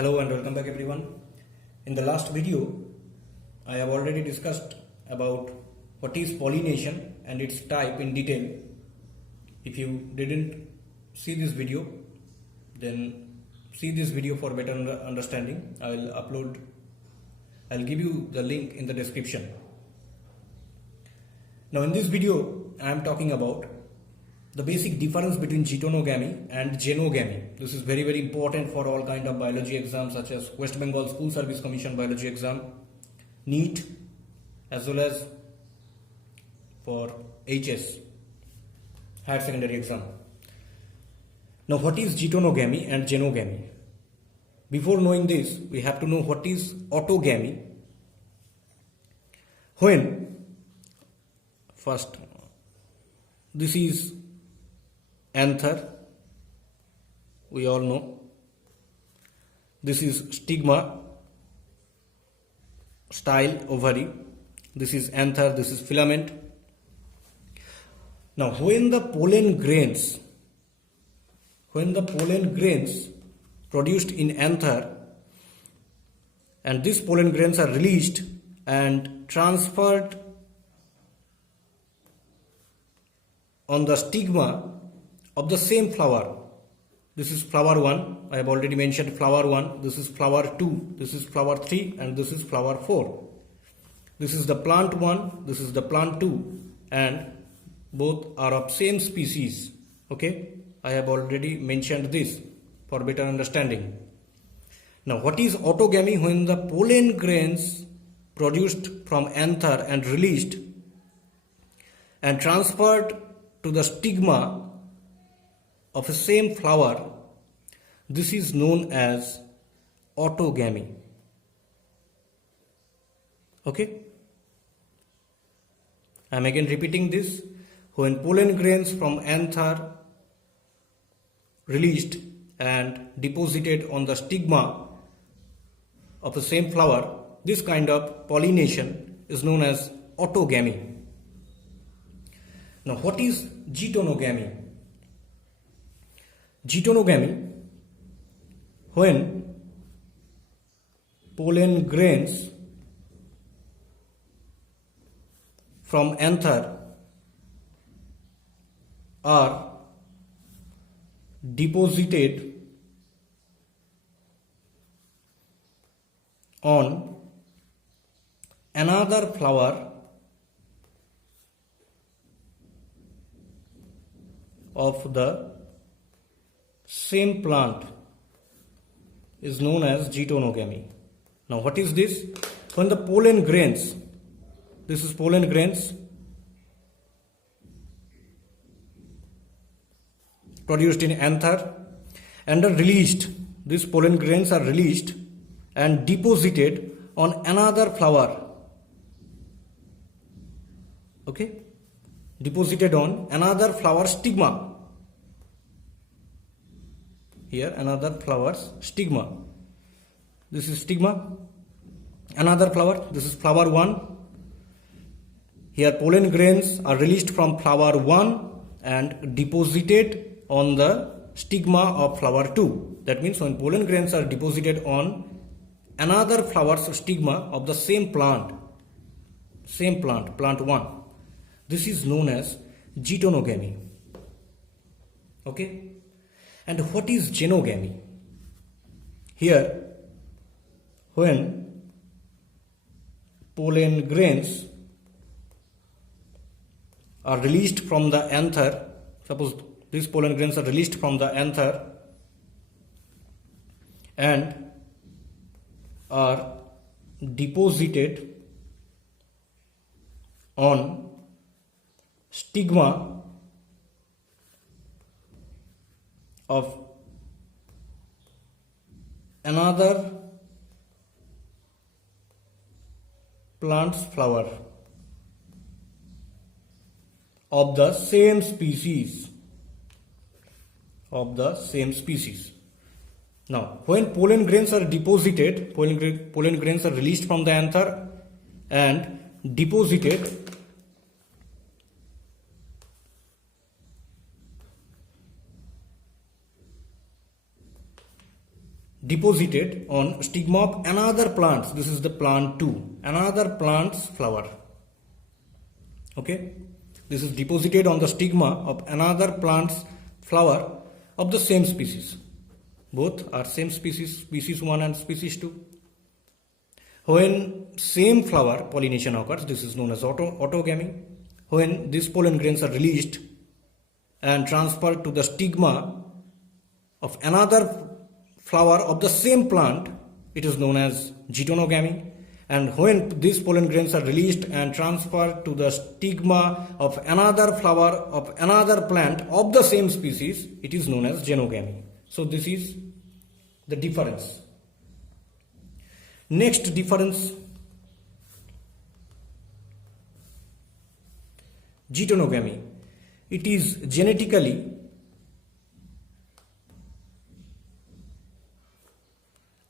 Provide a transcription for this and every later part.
Hello and welcome back everyone. In the last video, I have already discussed about what is pollination and its type in detail. If you didn't see this video, then see this video for better understanding. I'll give you the link in the description. Now in this video, I am talking about the basic difference between geitonogamy and genogamy. This is very important for all kind of biology exams such as West Bengal School Service Commission biology exam, NEET, as well as for HS, higher secondary exam. Now what is geitonogamy and genogamy? Before knowing this, we have to know what is autogamy. First, this is anther, we all know. This is stigma, style, ovary. This is anther, this is filament. Now when the pollen grains produced in anther, and these pollen grains are released and transferred on the stigma of the same flower. This is flower 1. I have already mentioned flower 1. This is flower 2. This is flower 3. And this is flower 4. This is the plant 1. This is the plant 2. And both are of same species. Okay? I have already mentioned this for better understanding. Now what is autogamy? When the pollen grains produced from anther and released and transferred to the stigma of a same flower, this is known as autogamy. Okay? I am again repeating this. When pollen grains from anther released and deposited on the stigma of the same flower, this kind of pollination is known as autogamy. Now what is geitonogamy? Geitonogamy, when pollen grains from anther are deposited on another flower of the same plant is known as geitonogamy. Now what is this? When the pollen grains, this is pollen grains produced in anther and are released, these pollen grains are released and deposited on another flower. Okay? Deposited on another flower stigma. Here another flower's stigma. This is stigma. Another flower. This is flower 1. Here pollen grains are released from flower 1 and deposited on the stigma of flower 2. That means when pollen grains are deposited on another flower's stigma of the same plant, plant 1, this is known as geitonogamy. Okay? And what is genogamy? Here, when pollen grains are released from the anther, suppose these pollen grains are released from the anther and are deposited on stigma of another plant's flower of the same species. Now, when pollen grains are deposited, pollen grains are released from the anther and deposited deposited on stigma of another plant. This is the plant 2, another plant's flower. Okay, this is deposited on the stigma of another plant's flower of the same species. Both are same species, species 1 and species 2. When same flower pollination occurs, this is known as autogamy. When these pollen grains are released and transferred to the stigma of another flower of the same plant, it is known as geitonogamy. And when these pollen grains are released and transferred to the stigma of another flower of another plant of the same species, it is known as genogamy. So this is the difference. Next difference, geitonogamy. It is genetically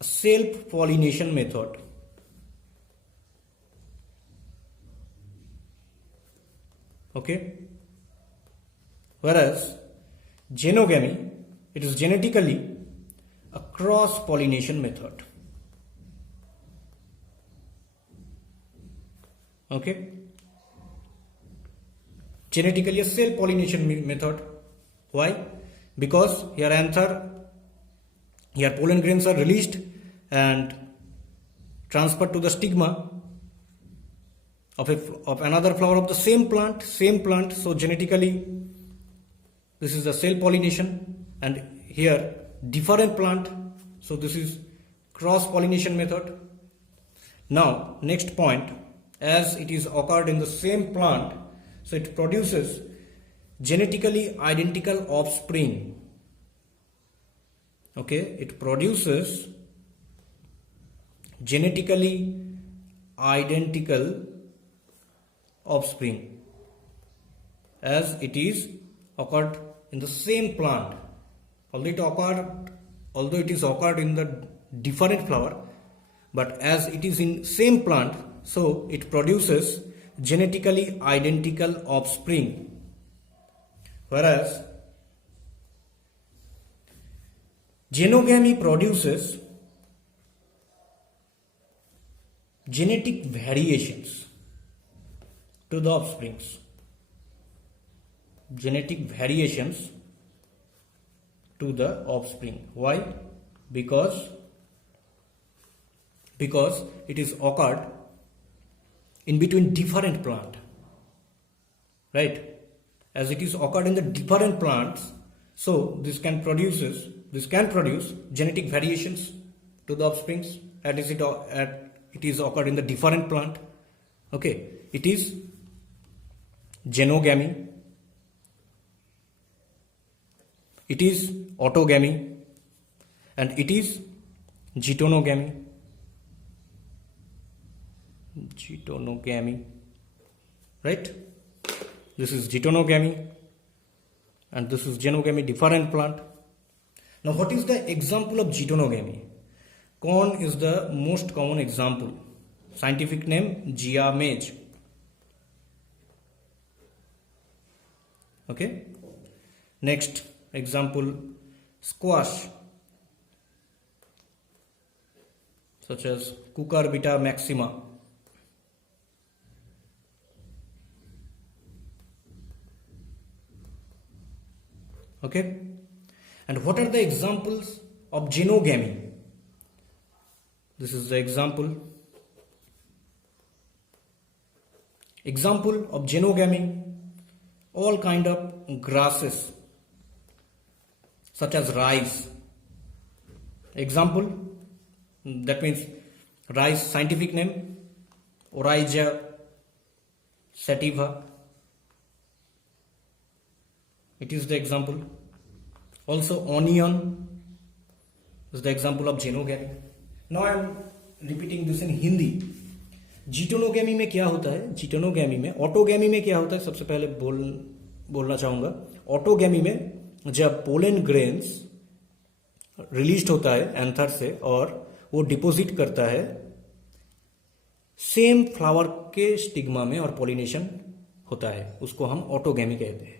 a self-pollination method. Okay? Whereas genogamy, it is genetically a cross-pollination method. Okay? Genetically a self-pollination method. Why? Because here pollen grains are released and transferred to the stigma of another flower of the same plant. So genetically this is a self-pollination, and here different plant. So this is cross-pollination method. Now next point, as it is occurred in the same plant, so it produces genetically identical offspring. Okay, it produces genetically identical offspring as it is occurred in the same plant. Although it is occurred in the different flower, but as it is in same plant, so it produces genetically identical offspring. Whereas genogamy produces genetic variations to the offsprings. Genetic variations to the offspring. Why? Because it is occurred in between different plant, right? As it is occurred in the different plants, so this can produce genetic variations to the offsprings. It is occurred in the different plant. Okay, it is genogamy, it is autogamy, and it is geitonogamy. Right? This is geitonogamy and this is genogamy, different plant. Now what is the example of geitonogamy? Corn is the most common example. Scientific name Gia maize. Okay. Next example, squash, such as Cucurbita maxima. Okay. And what are the examples of genogamy? This is the example. Example of genogamy, all kind of grasses such as rice. Example, that means rice, scientific name Oryza sativa. It is the example. Also onion is the example of genogamy. Now I am repeating this in Hindi. जीटोनोगैमी में क्या होता है? जीटोनोगैमी में, autogamy में क्या होता है? सबसे पहले बोलना चाहूंगा. ऑटोगैमी में जब पोलन ग्रेन्स रिलीज होता है एंथर से और वो डिपोजिट करता है सेम फ्लावर के स्टिग्मा में और पॉलिनेशन होता है, उसको हम ऑटोगैमी कहते हैं.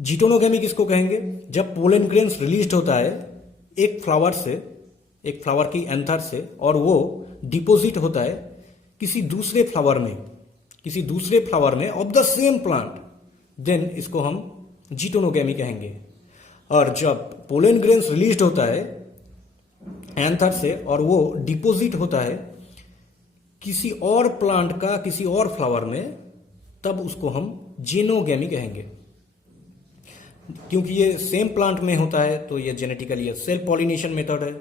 जीटोनोगैमी किसको कहेंगे? जब पोलन ग्रेन्स रिलीज होता है एक फ्लावर की एंथर से, और वो डिपोजिट होता है किसी दूसरे फ्लावर में of the same plant, then इसको हम जीटोनोगेमी कहेंगे। और जब पोलन ग्रेन्स रिलीज होता है एंथर से और वो डिपोजिट होता है किसी और प्लांट का किसी और फ्लावर में, तब उसको हम जीनोगेमी कहेंगे। क्योंकि ये सेम प्लांट में होता है तो ये जेनेटिकली सेल्फ पॉलिनेशन मेथड है।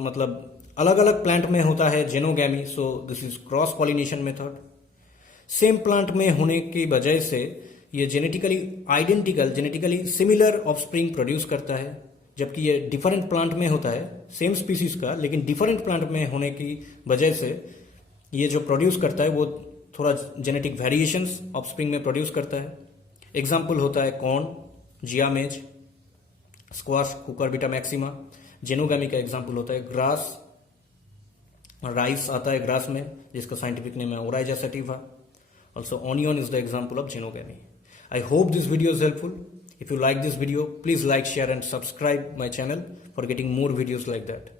मतलब अलग अलग प्लांट में होता है xenogamy, so this is cross pollination method. Same plant में होने की वजह से ये जेनेटिकली सिमिलर ऑफस्प्रिंग प्रोड्यूस करता है, जबकि ये डिफरेंट प्लांट में होता है सेम स्पीसीज का, लेकिन डिफरेंट प्लांट में होने की वजह से ये जो प्रोड्यूस करता है वो थोड़ा जेनेटिक वेरिएशंस ऑफस्प्रिंग में प्रोड्यूस करता है। एग्जाम्पल होता है कॉर्न, जिया मेज, स्क्वाश, कुकुरबिटा मैक्सिमा। जेनोगेमी का एग्जाम्पल होता है ग्रास, राइस आता है ग्रास में जिसका साइंटिफिक नेम है Oryza sativa. Also onion is the example of xenogamy. I hope this video is helpful. If you like this video, please like, share and subscribe my channel for getting more videos like that.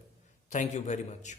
Thank you very much.